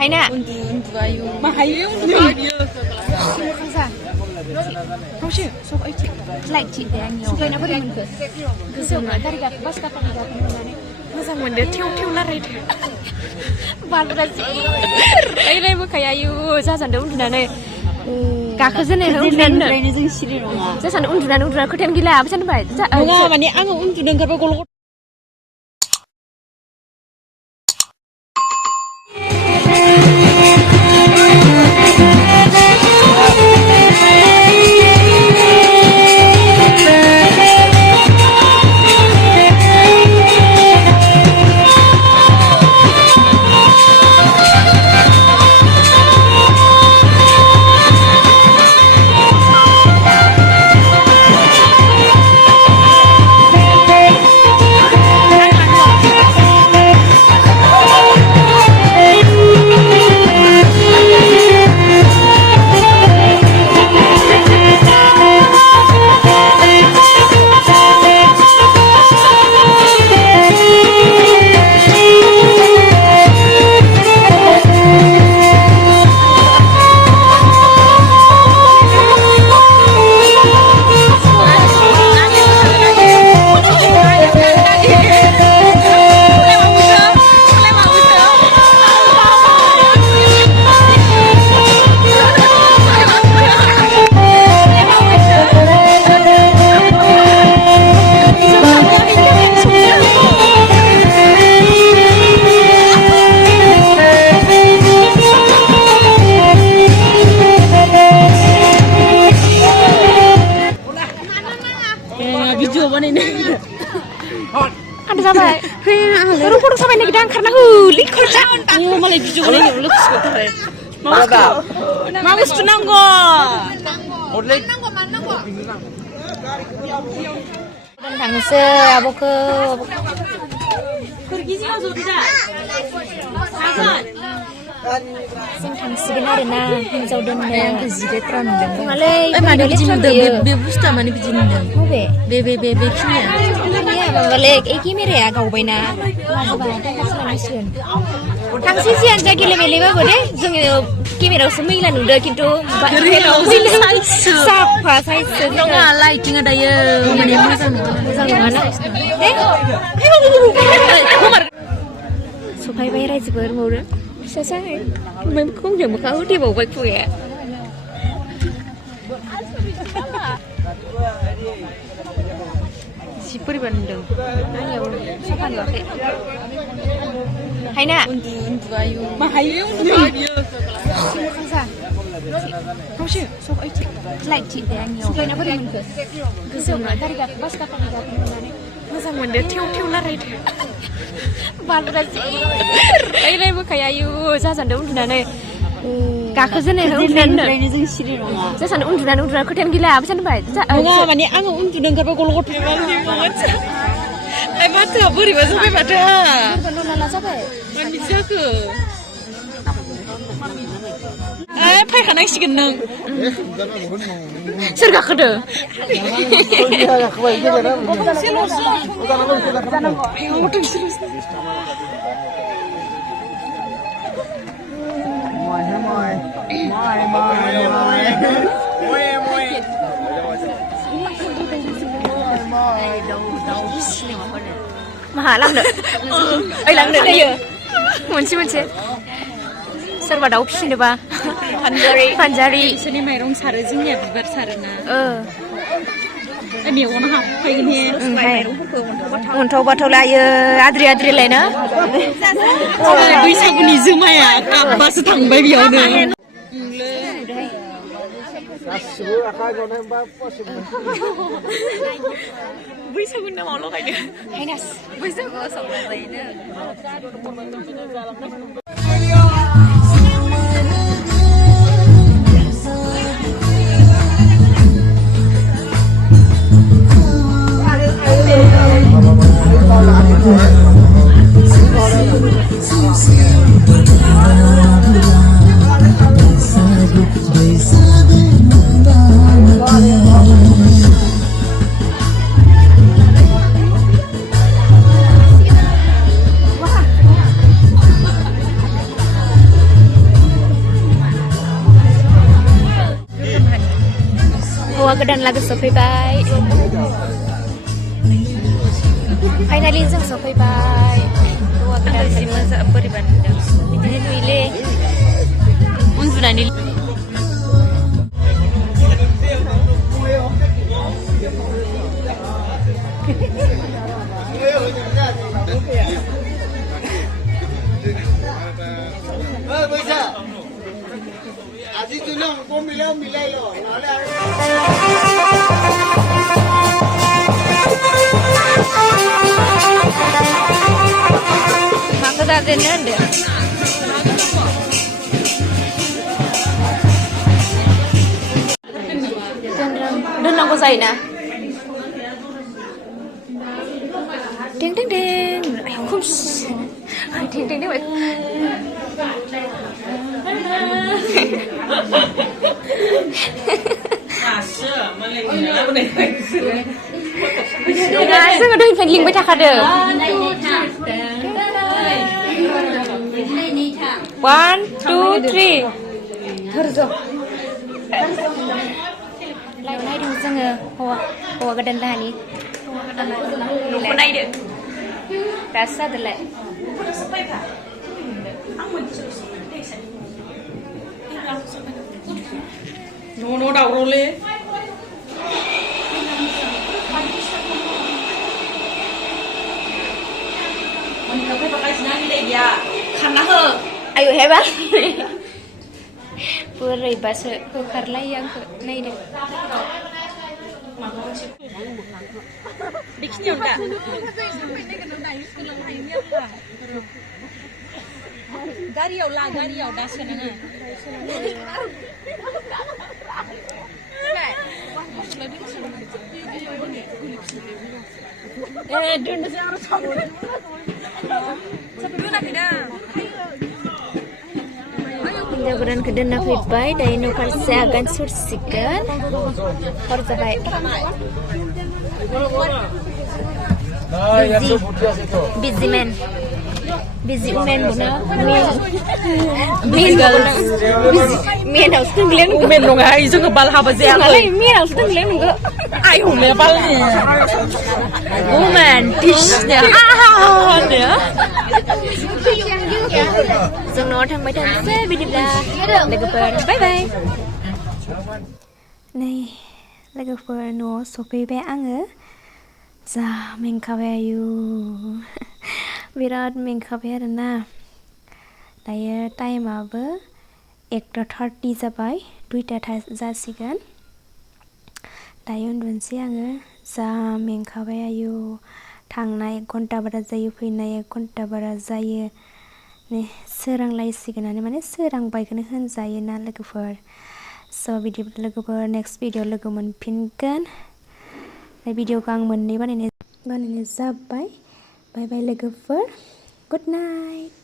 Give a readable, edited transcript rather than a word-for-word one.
Hayna. Undo-unduayu. Mahayu undo-unduayu. Howsy, sok oy. Like chị để anh nhiều. Sukanya boरै मोनखो? गोसोआव गारि गाखो बास गाखोनानै गाखोनानै मोजां मोनदो थेव लारायदो। बालुरा जि रायलायबोखायो आयु जाजानदो उन्दुनानै। गाखोजेननायनो उन्दुनानै जों सिरि नङा। जासानदो उन्दुनानै खोथायानो गैला आबो सानबाय। नङा माने आङो उन्दुनो ओंखारबाय गल' Anda sampai, baru foto sampai nih kita karena huli kerja. Ayo malah video kali ini lulus kok ya. Mau senang kok. Dan tangse abo ke. Pergi sih masuk tidak. Sangat. Sen tangsigen arena hinjau dan yang keziretran dan. Malay. Mana bijin dah, bebusta mana bijin dah. Be kimia. Balik, kimi ya kau bayna. Tangsi sih anja gile-gile bagus deh. Jangan kimi rau sembilan udah gitu. Sapa saya sedang lighting ada ya. Mana? Supaya bayar aja bermurah. Saya memang không được một khâu đi bảo vệ khỏe. Sipuri bandeng. Ayo, siapa nggak kayak? Hayna. Undo-unduayu. Mahayu undo-unduayu. Howsy, sok oy. Like chị để anh nhiều. Sukanya boरै मोनखो? गोसोआव गारि गाखो बास गाखोनानै गाखोनानै मोजां मोनदो थेव लारायदो। बालुरा जि रायलायबोखायो आयु जाजानदो उन्दुनानै गाखोजेननायनो उन्दुनानै जों सिरि नङा। जासानदो उन्दुनानै खोथायानो गैला आबो सानबाय। नङा माने आङो उन्दुनो ओंखारबाय गल' गथ' माथोआ बोरैबा जाबाय माथो। बोरैबा जाबाय। मानि जाखो? फायखानांसिगोन नों। सोर गाखोदो? Maha lang được. Ơi lang được đây giờ. Moनसे. Soरबा दाउ फिसिनोबा फानजारि बिसोरनि माइरं सारो जोंनिया बिबार सारोना मेगन हाबफैगोन अन्थाव बाथाव लायो आद्रि लायना बैसागुनि जोमाया कापबासो थांबाय बेयावनो बैसागुनि नामावल' गायदो हायनास बैसागुआव सावना जायोनो हौवा गोदान लागो सफैबाय फाइनालि जों सफैबाय हौवा गोदान जि मोजां बोरैबा नुदों बिदिनो नुयोले उन्दुनानै माखौ जाजेननो होनदों दोननांगौ जायोना टें टें टें आयौ खोमसि टें टें टें जोङो दहायनिफ्राय लिंबाय थाखादों 1 2 3 लाइव नायदों जोङो हौवा गोदान लाहानि न'खौ नायदो दासो जादोलाय न' दावरावलै खारना हो आयु हेबा बोरैबासो होखारलायो आंखौ नायदो बेखिनियावनो दा गारियाव दा सोनाङा हिन्जाव गोदानखौ दोनना फैबाय दायो न' फारसे आगान सुरसिगोन हर जाबाय बिजि उमेन बुनो मेनावसो दोंलै उमेन नङा जोङो बाल हाबा जायाखै मेनावसो दोंलै नोंगो आय उमेन बालनि उमेन टिसनो जों न'आव थांबाय थानोसै बिदिब्ला लोगोफोर बाय बाय नै लोगोफोर न'आव सफैबाय आङो जा मेंखाबाय आयु बिराद मेंखाबाय आरोना दायो टाइमाबो 1:30 जाबाय 2टा जासिगोन दायो उन्दुनोसै आङो जा मेंखाबाय आयु थांनाय 1 घन्टा बारा जायो फैनाय 1 घन्टा बारा जायो नै सोरांलायसिगोनानो माने सोरांबायखौनो होनजायो ना लोगोफोर स' बिदि लोगोफोर नेक्स्ट भिडिअ लोगो मोनफिनगोन बे भिडिअखौ आं मोननै बानायनाय जाबाय बाय बाय लोगोफोर गुड नाइट